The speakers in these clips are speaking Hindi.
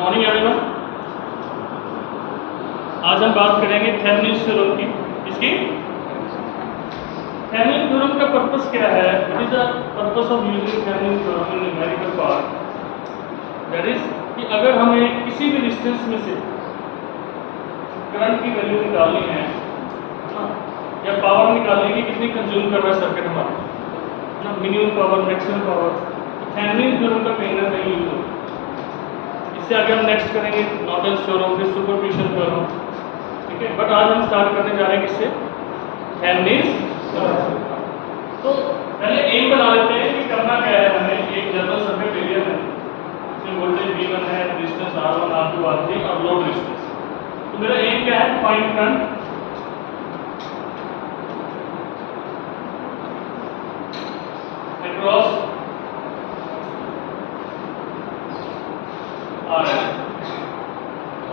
Morning everyone. आज हम बात करेंगे थेवेनिन्स थ्योरम की। इसकी थेवेनिन थ्योरम का पर्पस क्या है? What is the purpose of using Thevenin theorem in numerical part? That is कि अगर हमें किसी भी डिस्टेंस में से करंट की वैल्यू निकालनी है या पावर निकालनी है, कितनी कंज्यूम कर रहा है सर्किट हमारा, जो minimum power maximum power, Thevenin theorem का कहीं ना कहीं यूज होगा। इससे आगे हम नेक्स्ट करेंगे नॉर्टन्स थ्योरम, फिर सुपरपोजिशन थ्योरम, ठीक है। बट आज हम स्टार्ट करने जा रहे हैं किससे? Thevenin's theorem. तो पहले एम बना लेते हैं कि करना क्या है हमें। एक जनरल सर्किट ले लिया है, इसमें वोल्टेज V1 है, रेजिस्टेंस R1, R2, R3 और लोड रेजिस्टेंस। तो मेरा एम क्या है? फाइंड करंट अक्रॉस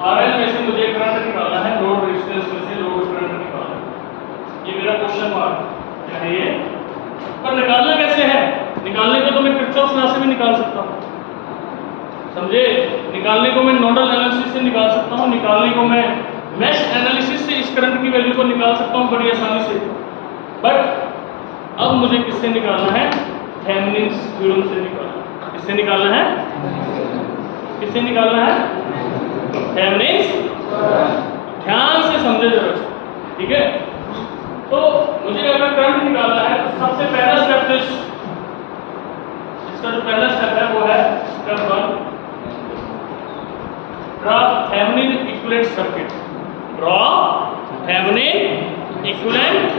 RL में से मुझे करंट निकालना है, लोड रेजिस्टेंस में से लोड करंट निकालना है। ये मेरा क्वेश्चन मार्क क्या है ये? पर निकालना कैसे है? निकालने को तो मैं किरचॉफ लॉ से भी निकाल सकता हूँ, समझे? निकालने को मैं नोडल एनालिसिस से निकाल सकता हूँ, निकालने को मैं मेश एनालिसिस से इस करंट की वैल्यू को निकाल सकता हूँ बड़ी आसानी से। बट अब मुझे किससे निकालना है? थेवेनिन्स थ्योरम से निकालना है। किससे निकालना है? किससे निकालना है? थेवेनिन्स। ध्यान से समझे जरा, ठीक है। तो मुझे अगर करंट निकालना है तो सबसे पहला स्टेप, इसका जो पहला स्टेप है वो है step 1, draw Thevenin equivalent circuit. Draw Thevenin equivalent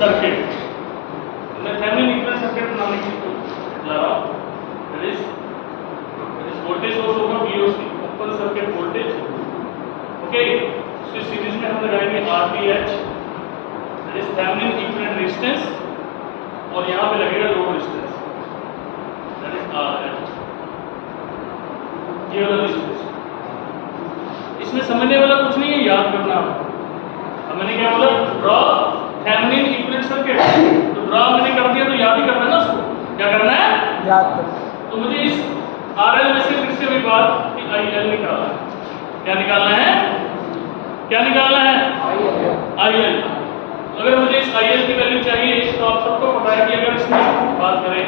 circuit. मैं थेवेनिन इक्विवेलेंट सर्किट बनाने की ला रहा हूं। दैट इज वोल्टेज सोर्स होगा VOC, open circuit voltage, okay. इसकी सीरीज में हम लगाएंगे RTH, that is Thevenin equivalent resistance, और यहां पे लगेगा load resistance, that is RH। ये वाला रेजिस्टेंस, इसमें समझने वाला कुछ नहीं है, याद करना। हमने क्या बोला? Draw Thevenin equivalent circuit. तो ड्रॉ मैंने कर दिया तो याद ही करना है ना उसको। क्या करना है? याद करना। तो मुझे इस RL में से फिर से वही बात कि IL निकालना है। क्या निकालना है? क्या निकालना है? IL। अगर मुझे इस IL की वैल्यू चाहिए तो आप सबको पता है कि अगर इसमें बात करें,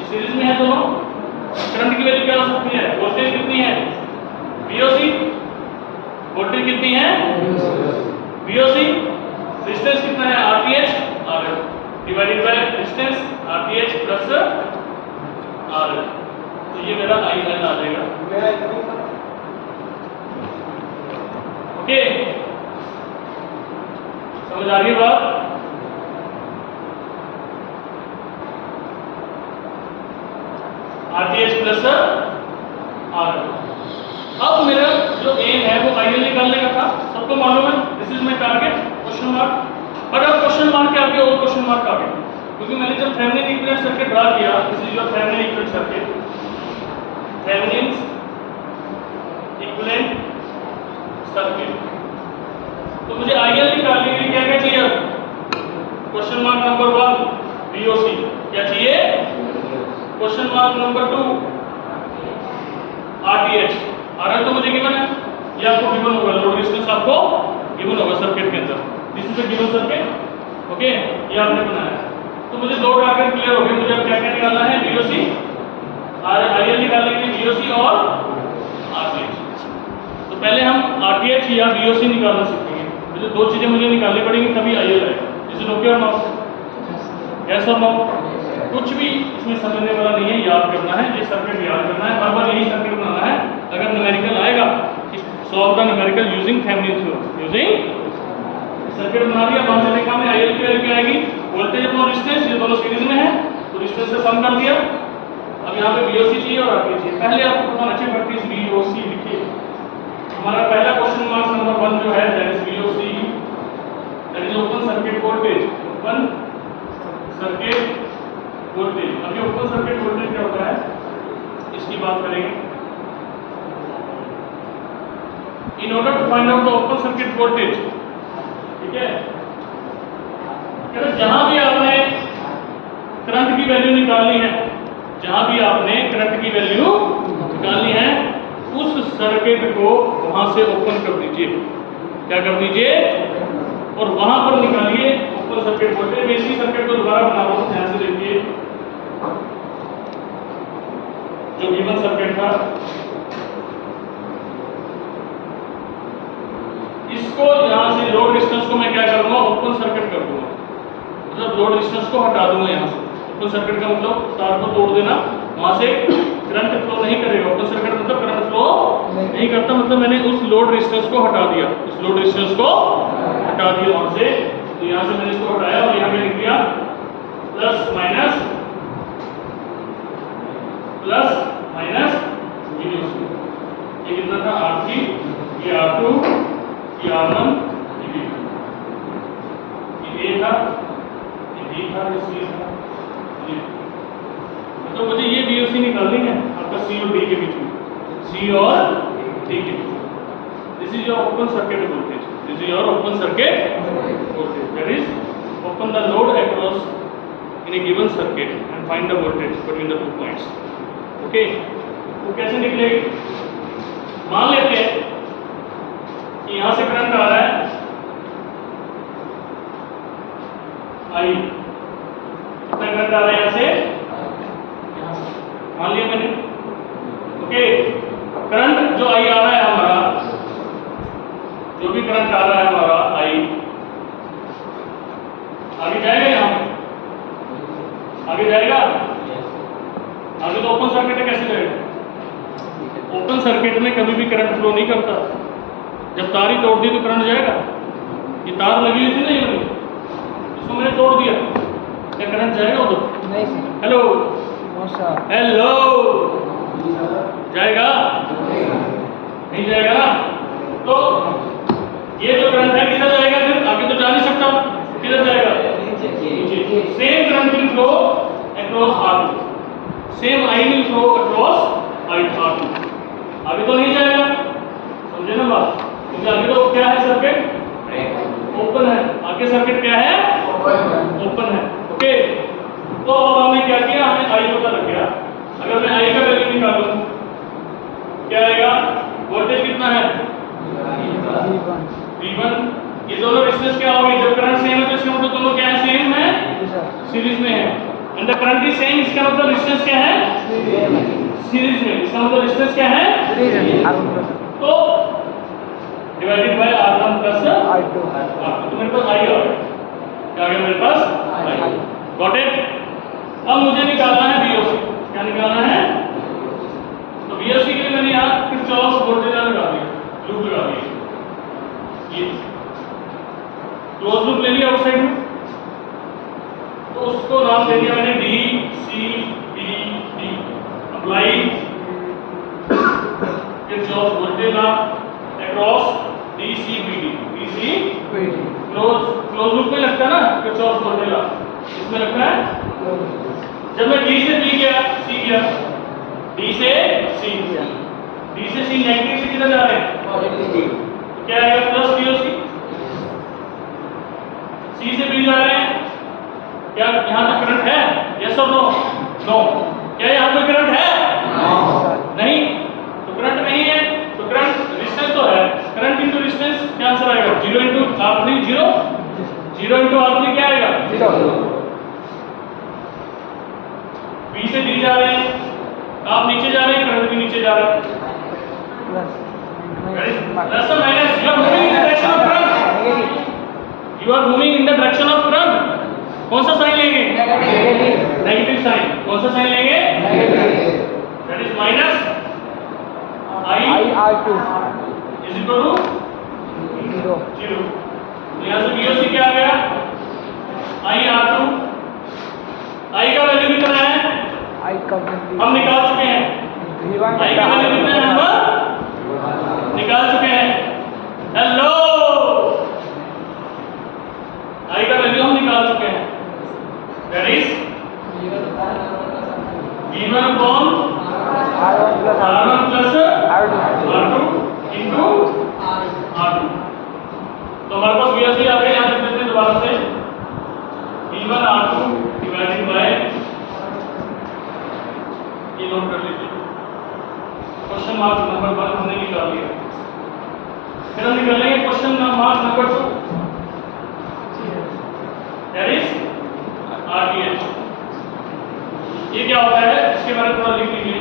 इस सीरीज में है दोनों, करंट की वैल्यू क्या हो सकती है? वोल्टेज कितनी है? VOC। वोल्टेज कितनी है? VOC। रेजिस्टेंस कितना है? RTH, RL divided by resistance RTH plus RL। तो ये मेरा IL आ जाएगा, ओके। समझ आ रही है बात? RTH plus RL। अब मेरा जो एम है वो IL निकालने का था, सबको मालूम है। This is my target, question mark. But अब क्वेश्चन मार्क के आगे और क्वेश्चन मार्क आ गए, क्योंकि मैंने जब थेवेनिन इक्विवेलेंट सर्किट ड्रा किया, this is your Thevenin equivalent circuit, Thevenin's equivalent circuit. तो मुझे IL निकालने के लिए क्या क्या चाहिए? क्वेश्चन मार्क नंबर 1 VOC, क्या चाहिए? Question mark number 2 RTH। RL तो मुझे गिवन है, ये आपको गिवन होगा, लोड रेजिस्टेंस आपको गिवन होगा सर्किट के अंदर। This is the given circuit, okay. ये आपने बनाया। तो मुझे दो टारगेट क्लियर हो गए। मुझे अब क्या क्या निकालना है? VOC, IL निकालने के लिए VOC और RTH। तो पहले हम RTH या VOC निकालना सीखेंगे। मुझे दो चीजें मुझे निकालनी पड़ेंगी, तभी IL आएगा। इज इट ओके और नो? यस और नो? कुछ भी इसमें समझने वाला नहीं है, याद करना है, ये सर्किट याद करना है, हर बार यही सर्किट बनाना है। अगर न्यूमेरिकल आएगा, solve the numerical using Thevenin theorem. Using circuit बना दिया, वहां से देखा हमने IL की वैल्यू क्या आएगी? वोल्टेज अपॉन रेजिस्टेंस, ये दोनों सीरीज में है तो रेजिस्टेंस से सम कर दिया। अब यहाँ पे VOC चाहिए और RTH चाहिए। पहले आपको बताना चाहिए प्रैक्टिस VOC लिखिए। हमारा पहला क्वेश्चन मार्क नंबर 1 जो है that is VOC, that is open circuit voltage. Open circuit voltage. अभी ओपन सर्किट वोल्टेज क्या होता है इसकी बात करेंगे। In order to find out the open circuit voltage, ठीक है, जहां भी आपने करंट की वैल्यू निकालनी है, जहां भी आपने करंट की वैल्यू निकालनी है, उस सर्किट सर्किट को वहां से ओपन कर दीजिए। क्या कर दीजिए? और वहां पर निकालिए ओपन सर्किट वोल्टेज। मैं इसी सर्किट को दोबारा बना रहा हूं, ध्यान से देखिए। जो गिवन सर्किट था, इसको यहां से लोड रेजिस्टेंस को मैं क्या करूंगा? ओपन सर्किट कर दूंगा। मतलब लोड रेजिस्टेंस को हटा दूंगा यहां से। ओपन सर्किट का मतलब तार को तोड़ देना, वहां से करंट फ्लो नहीं करेगा। ओपन सर्किट मतलब करंट फ्लो नहीं करता, मतलब मैंने उस लोड रेजिस्टेंस को हटा दिया। उस लोड रेजिस्टेंस को हटा दिया वहां से। तो यहां से मैंने इसको हटाया और यहां पे लिख दिया प्लस माइनस VOC। ये कितना था? R3, ये R2, ये R1, ये B। ये A था, ये B था, ये C था, ये। तो मुझे ये VOC निकालनी है आपका C और D के बीच में, C और D के बीच में। This is your open circuit voltage. This is your open circuit voltage. That is open the load across in A given circuit and find the voltage between the 2 points. Okay, वो कैसे निकलेगी? मान लेते हैं कि यहां से करंट आ रहा है I। कितना करंट आ रहा है यहां से? मान लिया मैंने। ओके, करंट जो I आ रहा है हमारा, जो भी करंट आ रहा है हमारा I, आगे जाएगा, यहां आगे जाएगा। आगे तो ओपन सर्किट है, कैसे जाएगा? ओपन सर्किट में कभी भी करंट फ्लो नहीं करता। जब तार ही तोड़ दी तो करंट जाएगा? ये तार लगी हुई थी ना, ये लगी, इसको मैंने तोड़ दिया, क्या करंट जाएगा उधर? नहीं सर। हेलो हेलो, जाएगा? नहीं जाएगा ना। तो ये जो करंट है किधर जाएगा? फिर आगे तो जा नहीं सकता, किधर जाएगा? नीचे। Same current will flow across R2, same I will flow across R2। आगे तो नहीं जाएगा, समझे ना बात? क्योंकि आगे तो क्या है? सर्किट ओपन है। आगे सर्किट क्या है? ओपन है। ओके, तो अब हमने क्या किया? हमें I पता लग गया। अगर मैं I का वैल्यू निकालूं, क्या आएगा? वोल्टेज कितना है? V1। ये दोनों रेजिस्टेंस क्या होंगे? जब करंट सेम है तो इसका मतलब दोनों क्या है? सेम है, सीरीज में है। And the current is same, इसका मतलब रेजिस्टेंस क्या है? सीरीज में। इसका मतलब रेजिस्टेंस क्या है? तो divided by R1 plus R2। तो मेरे पास I आ गया। क्या आ गया मेरे पास? I। Got it? अब मुझे निकालना है VOC। क्या निकालना है? तो VOC के लिए मैंने यहाँ किरचॉफ वोल्टेज लॉ लगा दिया, लूप लगा दिया। ये क्लोज लूप ले लिया उस साइड में, तो उसको नाम दे दिया मैंने D C B D। Apply Kirchhoff voltage law across DCBD। Close loop में लगता है ना किरचॉफ वोल्टेज लॉ, इसमें लगता है। जब मैं D से B गया, C गया, D से C, D से C नेगेटिव से किधर जा रहे हैं? तो क्या आएगा? Plus VOC। C से B जा रहे हैं, क्या यहाँ पे करंट है? यस और नो? नो। क्या यहाँ पे करंट है? नहीं। तो करंट नहीं है, तो करंट रेजिस्टेंस तो है। करंट इनटू रेजिस्टेंस क्या आंसर आएगा? 0 इनटू R3, 0 इनटू R3 क्या आएगा? 0। B से D जा रहे हैं, आप नीचे जा रहे हैं, करंट भी नीचे जा रहा है। प्लस और minus, you are moving in the direction of current. You are moving in the direction of current. कौन सा साइन लेंगे? Negative sign. कौन सा साइन लेंगे? That is minus I/R2 is equal to 0। तो यहाँ से VOC क्या आ गया? I/R2। I का वैल्यू कितना है? हम निकाल चुके हैं। I का वैल्यू कितना है? हम निकाल चुके हैं। हेलो, I का वैल्यू हम निकाल चुके हैं। That is V1 upon R1 plus R2 into R2। तो हमारे पास VOC आ गया। यहाँ लिख देते हैं दोबारा से, V1 R2 डिवाइडेड बाय, ये नोट कर लीजिए, क्वेश्चन मार्क नंबर 1 हमने निकाला। डाल दिया। फिर हम निकालेंगे question mark number 2, that is RTH. ये क्या होता है इसके बारे में थोड़ा लिख लीजिए।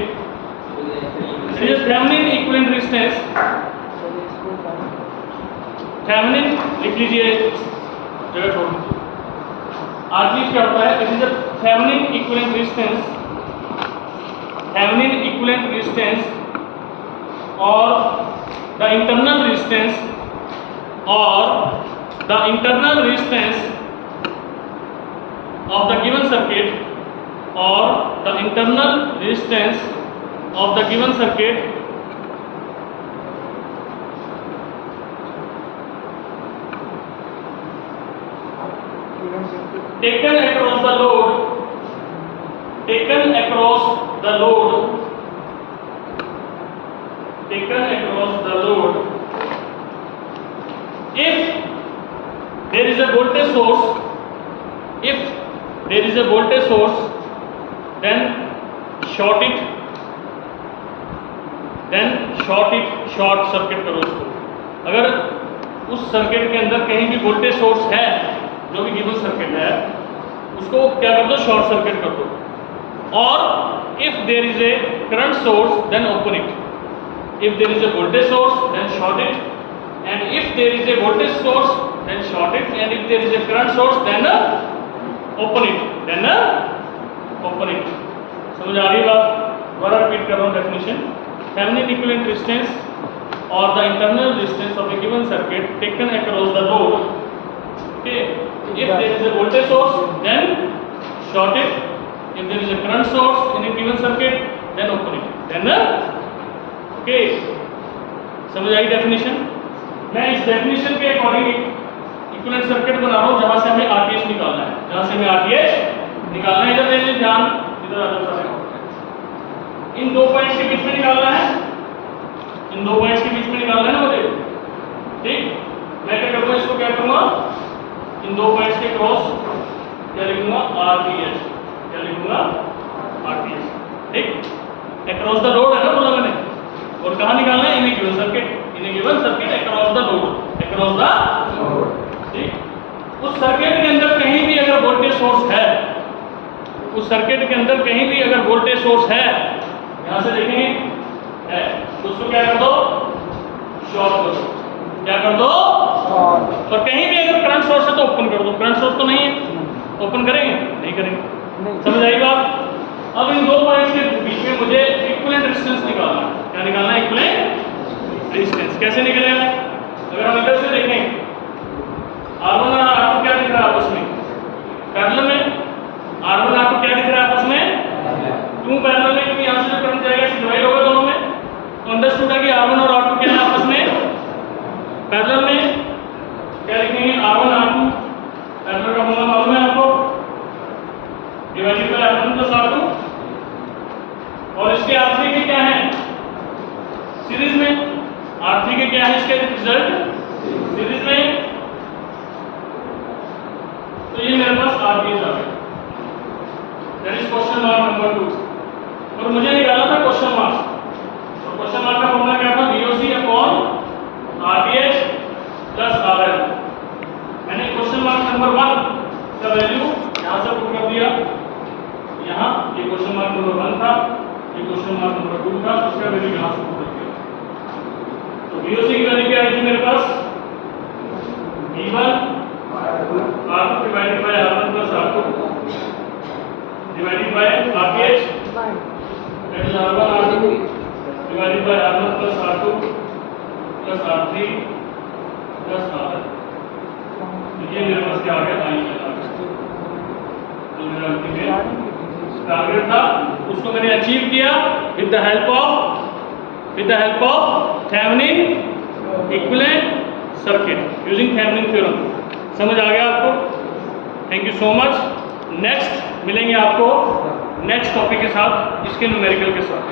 It is Thevenin equivalent resistance, Thevenin लिख लीजिए, जगह छोड़ दीजिए। आरटीएच क्या होता है? It is a Thevenin equivalent resistance, Thevenin equivalent resistance or the internal resistance or the internal resistance of the given circuit or the internal resistance of the given circuit taken across the load, taken across the load, taken across the load, if there is a voltage source, if there is a voltage source, then short it, short circuit करो उसको। अगर उस सर्किट के अंदर कहीं भी वोल्टेज सोर्स है, जो भी गिवन सर्किट है, उसको क्या कर दो? शॉर्ट सर्किट कर दो। और if there is a current source then open it. If there is a voltage source, then short it, and if there is a voltage source, then short it, and if there is a current source, then open it, then open it. समझ आ रही बात? दोबारा रिपीट कर रहा हूँ definition. Thevenin equivalent resistance or the internal resistance of a given circuit taken across the load. Okay, if there is a voltage source, then short it. If there is a current source in a given circuit, then open it. Then okay, समझ आई डेफिनेशन? मैं इस डेफिनेशन के अकॉर्डिंग इक्विवेलेंट सर्किट बना रहा हूँ जहां से हमें आरटीएच निकालना है, जहां से हमें आरटीएच निकालना है। इधर दे लीजिए ध्यान, इधर आ जाओ सारे। इन दो पॉइंट्स के बीच में निकालना है, इन दो पॉइंट्स के बीच में निकालना है ना मुझे, ठीक? मैं क्या करूँगा? इसको क्या करूँगा? इन दो पॉइंट्स के क्रॉस क्या लिखूंगा? आरटीएच, क्या लिखूंगा? आरटीएच, ठीक? अक्रॉस द लोड है ना बोला मैंने, और कहाँ निकालना है? In given circuit, in given circuit across the load, across the load, ठीक? उस सर्किट के अंदर कहीं भी अगर वोल्टेज सोर्स है, उस सर्किट के अंदर कहीं भी अगर वोल्टेज सोर्स है, यहां से देखेंगे है, तो उसको क्या कर दो? शॉर्ट कर दो। क्या कर दो? शॉर्ट। और कहीं भी अगर करंट सोर्स है तो ओपन कर दो। करंट सोर्स तो नहीं है, ओपन करेंगे? नहीं करेंगे। समझ आई बात? अब इन दो पॉइंट्स के बीच में मुझे इक्विवेलेंट रेजिस्टेंस निकालना है। क्या निकालना है? Equivalent resistance. कैसे निकलेगा? अगर हम इधर से देखें, R1 और R2 क्या दिख रहा है आपस में? पैरेलल में। R1 R2 क्या दिख रहा है आपस में? क्यों पैरेलल में? क्योंकि यहाँ से जो करंट जाएगा इससे डिवाइड होगा दोनों में। तो अंडरस्टूड है कि R1 और R2 क्या है आपस में? पैरेलल में। क्या लिखेंगे? R1 R2 पैरेलल का फॉर्मूला मालूम है आपको? Divided by R1 plus R2। और इसके R3 के क्या है? सीरीज में। R3 के क्या है इसके रिजल्ट? सीरीज में। तो ये मेरे पास आरटीएच आ गया। That is question mark number 2। और मुझे निकालना था क्वेश्चन मार्क। तो क्वेश्चन मार्क का फॉर्मूला क्या था? VOC upon RTH plus RL। मैंने क्वेश्चन मार्क नंबर 1 का वैल्यू यहां से पुट कर दिया, यहाँ ये क्वेश्चन मार्क नंबर 1 था, ये क्वेश्चन मार्क नंबर 2 था, उसका वैल्यू यहाँ से पुट कर दिया। तो VOC की वैल्यू क्या आई थी मेरे पास? V1 R2 divided by R1 plus R2 divided by RTH, that is R1 R2 divided by R1 plus R2 plus R3 plus RL। ये मेरे पास क्या आ गया? आई आ गया। तो मेरा अल्टीमेट टारगेट था, उसको मैंने अचीव किया with the help of Thevenin equivalent circuit using Thevenin theorem. समझ आ गया आपको? Thank you so much. Next मिलेंगे आपको नेक्स्ट टॉपिक के साथ, इसके न्यूमेरिकल के साथ।